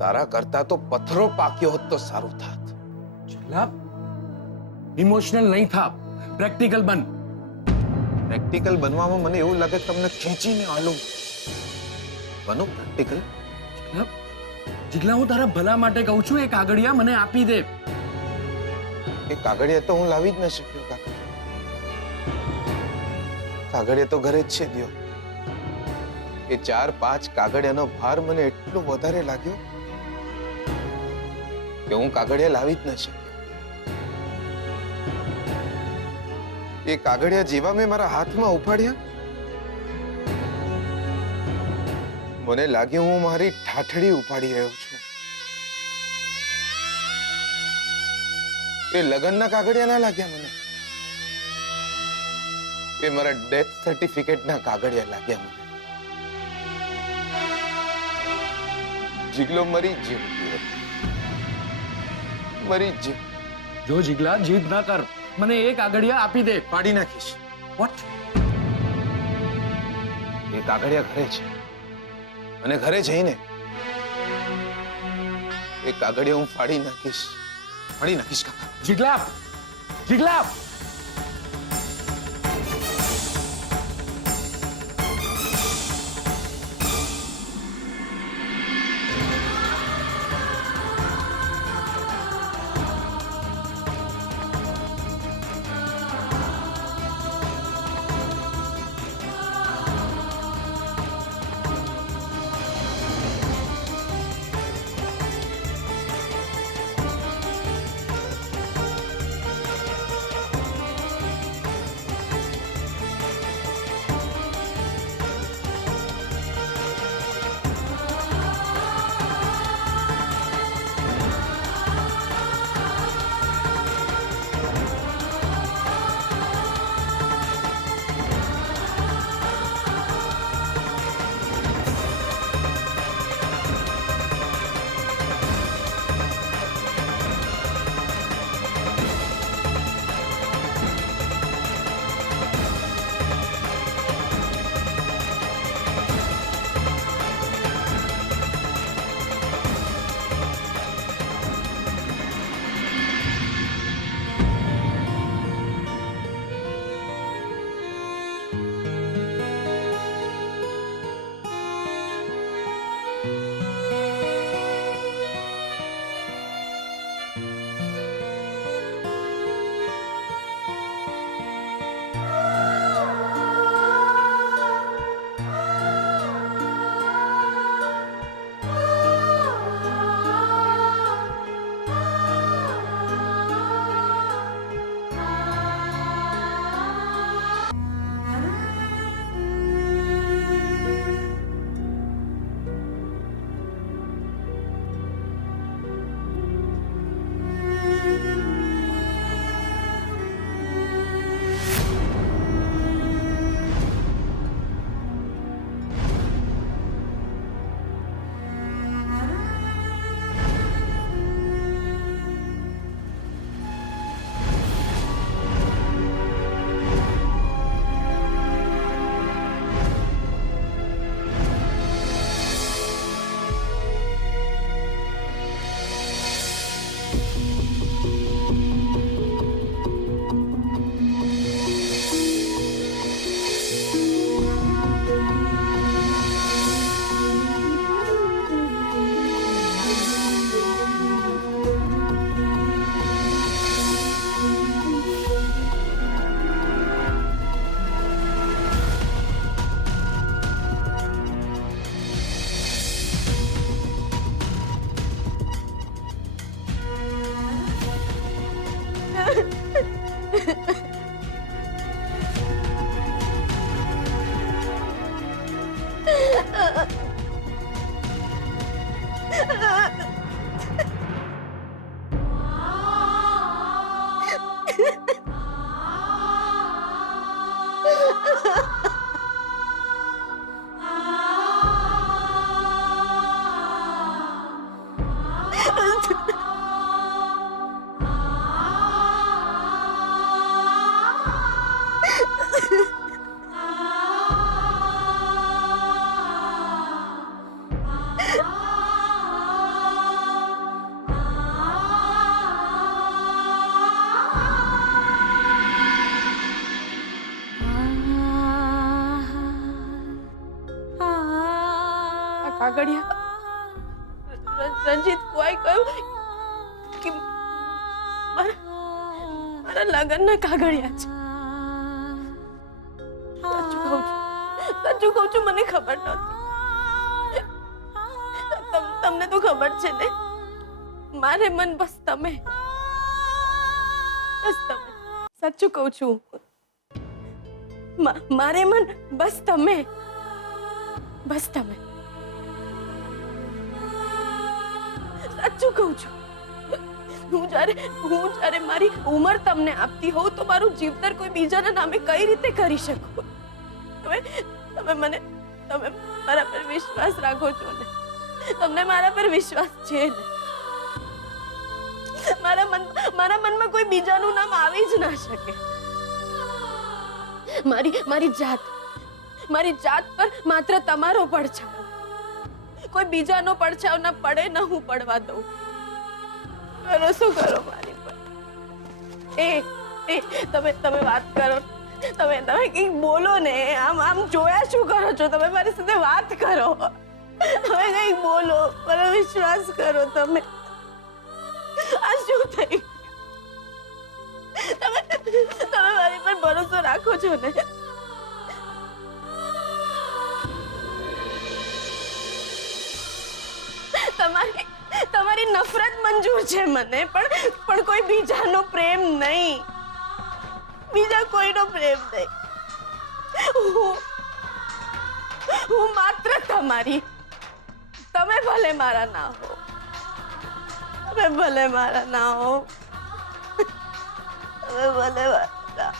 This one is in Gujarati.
તારા કરતા તો પથ્થરો પાક્યો હોત તો સારું થાત. જીગલા, ઇમોશનલ નહીં થા, પ્રેક્ટિકલ બન. પ્રેક્ટિકલ બનવામાં મને એવું લાગે કે તમને ખેંચીને આલું. બનો પ્રેક્ટિકલ. જીગલા, હું તારા ભલા માટે કહું છું, એ કાગળિયા મને આપી દે. એ કાગળિયા તો હું લાવી જ ન શક્યો કાકા. કાગળિયા તો ઘરે જ છે દ્યો. એ 4-5 કાગળિયાનો ભાર મને એટલો વધારે લાગ્યો કે હું કાગળિયા લાવી જ ન શક્યો. એ કાગળિયા જેવા મેં મારા હાથમાં ઉપાડ્યા, મને લાગ્યું હું મારી ઠાઠડી ઉપાડી રહ્યો છું. એ લગ્નના કાગળિયા ના લાગ્યા મને, એ મારા ડેથ સર્ટિફિકેટના કાગળિયા લાગ્યા મને. જીગલો મરી ગયો, મરી ગયો. જો જીગલા, જીદ ના કર, મને એ કાગળિયા આપી દે. પાડી નાખીશ. વોટ? એ કાગળિયા ઘરે છે, અને ઘરે જઈને એ કાગળિયા હું ફાડી નાખીશ. ફાડી નાખીશ કાકા. જીગલા, જીગલા, કાગળિયા રંજીત ફુઆએ કહ્યું કે મારા લગ્નના કાગળિયા છે. સાચું કહું છું, મને ખબર નહોતી. તમને તો ખબર છે ને, મારે મન બસ તમે. સાચું કહું છું, મારે મન બસ તમે. સાચું કહું છું. હું જ્યારે મારી ઉંમર તમને આપતી હોઉં તો મારું જીવતર કોઈ બીજાના નામે કઈ રીતે કરી શકું? તમે મારા પર વિશ્વાસ રાખો છો ને? તમને મારા પર વિશ્વાસ છે ને? મારા મનમાં કોઈ બીજાનું નામ આવી જ ના શકે. મારી જાત પર માત્ર તમારો પડછાયો, કોઈ બીજાનો પડછાયો ના પડે ન હું પડવા દઉં. ભરોસો કરો મારી પર. તમે વાત કરો, તમે કંઈક બોલો ને. આમ જોયા શું કરો છો? તમે મારી સાથે વાત કરો, તમે કંઈક બોલો, મારો વિશ્વાસ કરો. તમે આ શું થઈ? તમે મારી પર ભરોસો રાખો છો ને? તમારી નફરત મંજૂર છે મને, પણ કોઈ બીજાનો પ્રેમ નહીં. બીજા કોઈનો પ્રેમ નહીં. હું માત્ર તમારી. તમે ભલે મારા ના હો, તમે ભલે મારા ના હો, તમે ભલે મારા